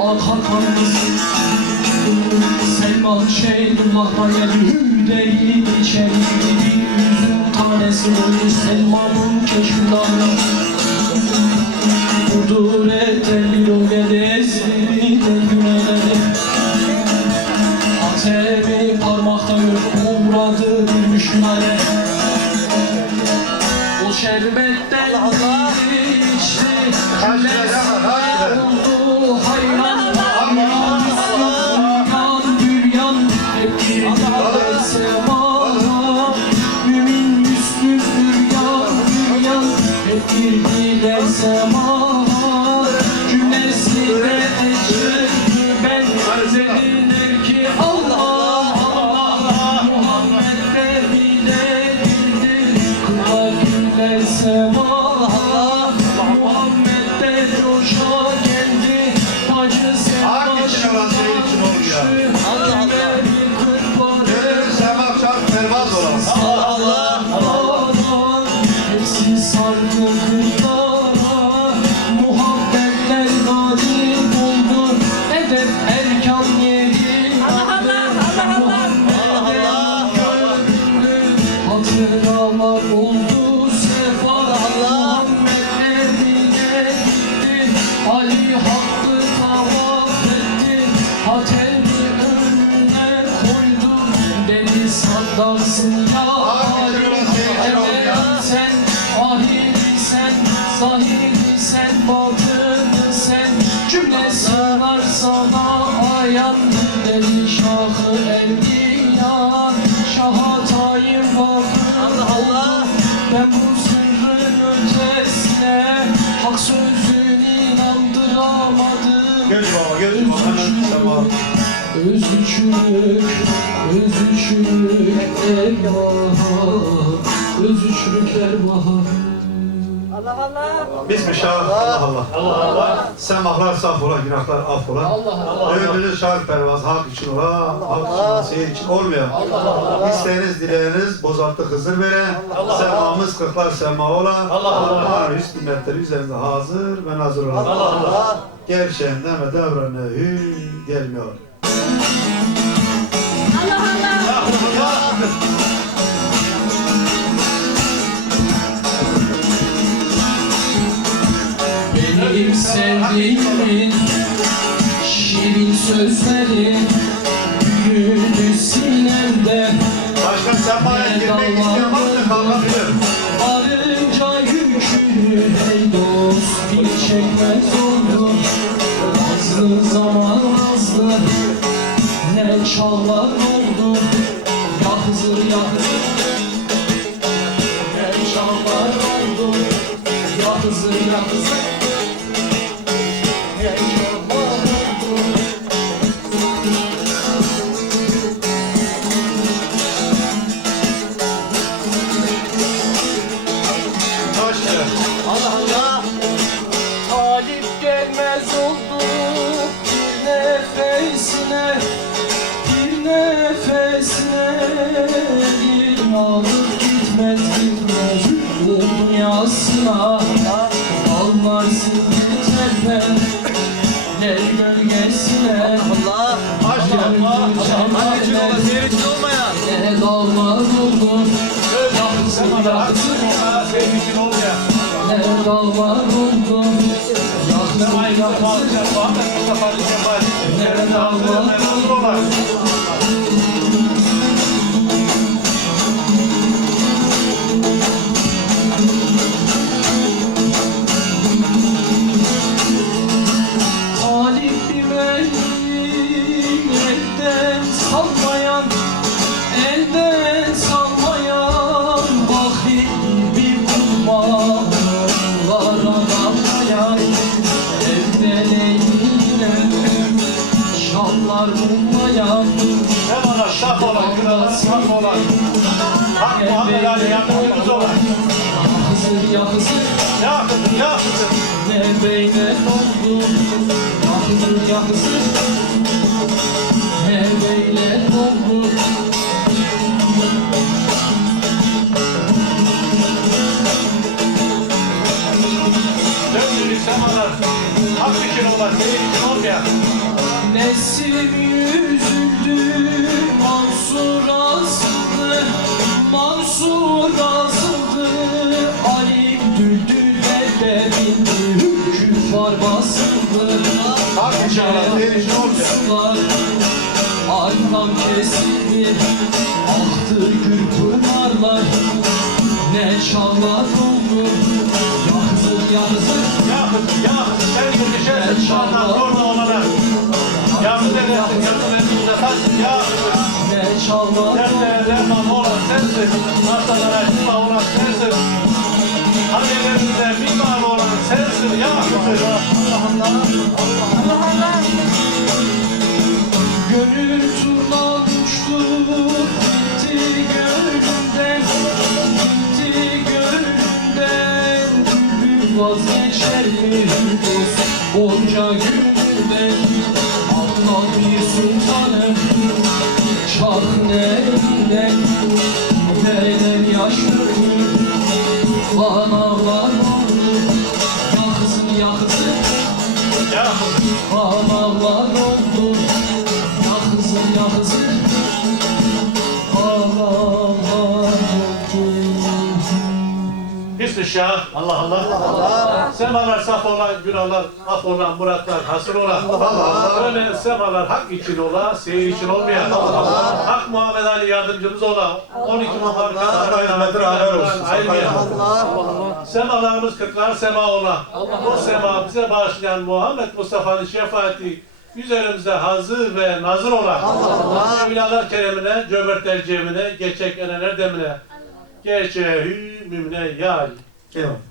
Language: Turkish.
akar kanımız Selman Şeydullah'tan geldi Hüdeyi içeri Bir üzüm tanesi Selman'ın keşfinden Kudur o gedezli de güneleri Atemi parmakta gör uğradı bir müşmale O şerbetten içti Kaç lira Ali hakkı tavaf etti Hatemi önüne koydu. Dedi sandarsın ya. Evvela sen, ahiri sen, zahiri sen, batını sen. Cümle sığar sana ayan Dedi şahı evliya Şaha tayin vakıf Allah Allah. Ben bu sırrın ötesine Hak inandıramadım Göz baba, göz baba. Hemen sabah. Özüçülük, özüçülük erbaha Özüçülük erbaha Bismillah. Allah Allah. Allah Allah. Semahlar saf ola, günahlar af ola. Allah Allah Gönlünüz şark pervaz, hak için ola, hak için, seyir için olmayan. İsteğiniz, dileğiniz, bozaltı hızır vere. Semamız kırklar sema ola. Allah Allah. Üst nimetleri üzerinde hazır ve nazır ola. Allah Allah. Gerçeğinden ve devranı hü gelmiyor. Sözleri Büyüdü sinemde Başka semaya girmek isteyen varsa kalkabilir. Arınca yükünü ey dost bir çekmez oldu Nazlı zaman nazlı ne çağlar dünyasına Almarsın tepe Yer gölgesine. Taş yer. Anneciğim ola için olmayan. Dağlar oldu Yaksın yaksın ne dağlar oldu Yaksın dağlar oldu şanlar bulmayan Hem ona saf olan, kralı saf olan. Hak Muhammed Ali yardımcımız olan. Yakızır yakızır Ya kızım, ya kızım. ne beyler oldu Yakızır yakızır ne beyler oldu Döndürük semalar. Hak için olan, senin için olmayan. Nesim yüzüldü Mansur azıldı Mansur azıldı Alim düldül ele bindi Küfar basıldı. Sular Arkam kesildi Aktı gül pınarlar. Ne çağlar oldu Yazık yazık Yahu, yahu, sen bu düşersin orada dertlere derman Gönül turna Gitti gönlümden Gitti gönlümden vazgeçer mi? Dost Çarkın Hüsnü Şah, Allah Allah. Semalar saf olan, günahlar af olan, muratlar hasıl olan. Öyle semalar hak için ola, seyir için olmayan. Hak Muhammed Ali yardımcımız ola. 12 Muhammed Allah hizmetine haber olsun. Ayrılmayan. Semalarımız kırklar sema ola. O sema bize bağışlayan Muhammed Mustafa'nın şefaati üzerimizde hazır ve nazır ola. Evliyalar keremine, cömertler cemine, geçek eneler demine. Gerçeği mümine yâri. Eyvallah.